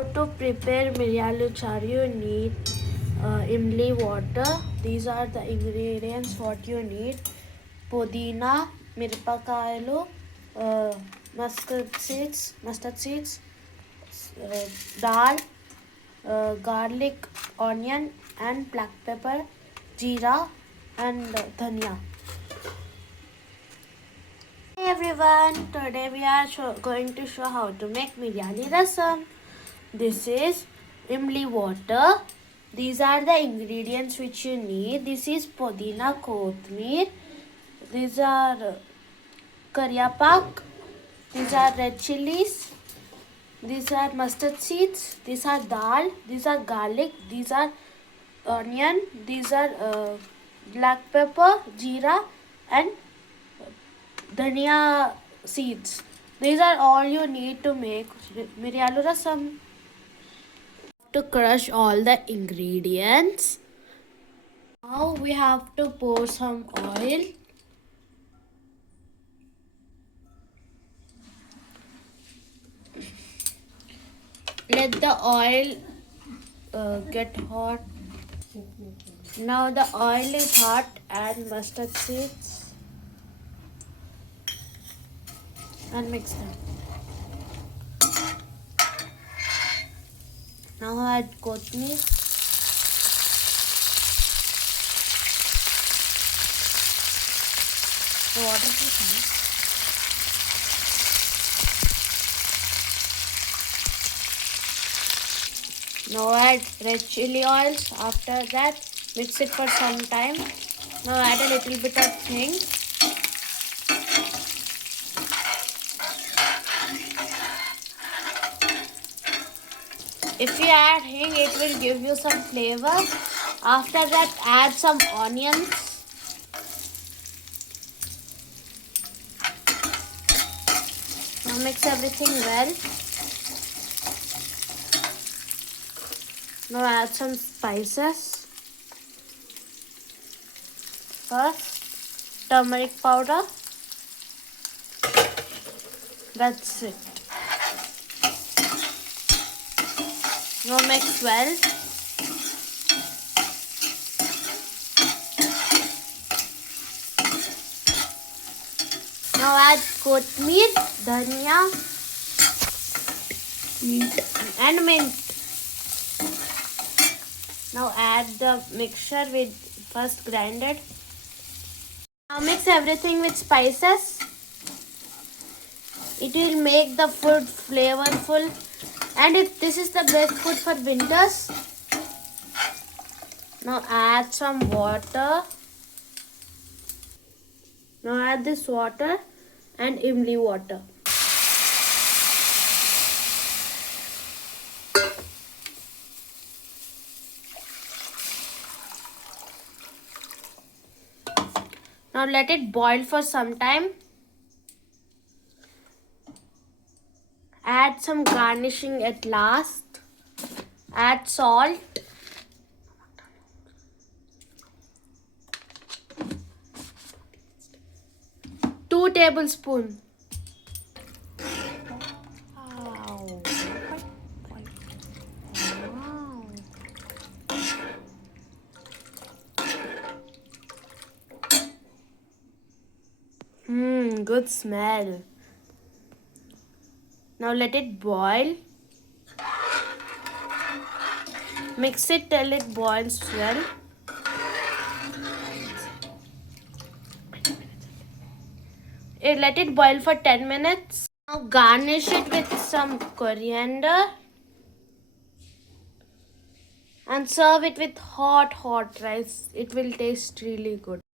Now to prepare miryalu charu, you need imli water. These are the ingredients what you need: podina, mirpakayalu, mustard seeds, dal, garlic, onion, and black pepper, jeera, and dhania. Hey everyone, today we are going to show how to make biryani rasam. This is imli water. These are the ingredients which you need. This is podina kothmeer. These are karyapak. These are red chilies. These are mustard seeds. These are dal. These are garlic. These are onion. These are black pepper, jeera, and dhania seeds. These are all you need to make miryalu rasam. To crush all the ingredients. Now we have to pour some oil. Let the oil get hot. Now the oil is hot, add mustard seeds and mix them. Now add kothmeer. Water please. Now add red chili oils. After that, mix it for some time. Now add a little bit of hing. If you add hing, it will give you some flavor. After that, add some onions. Now mix everything well. Now add some spices. First, turmeric powder. That's it. Now mix well. Now add kothmeer, dhania, and mint. Now add the mixture with first grinded. Now mix everything with spices. It will make the food flavorful, and this is the best food for winters. Now add some water. Now add this water and imli water. Now let it boil for some time. Add some garnishing at last. Add salt. 2 tablespoons. Wow. Good smell. Now let it boil. Mix it till it boils well. Let it boil for 10 minutes. Now garnish it with some coriander and serve it with hot rice. It will taste really good.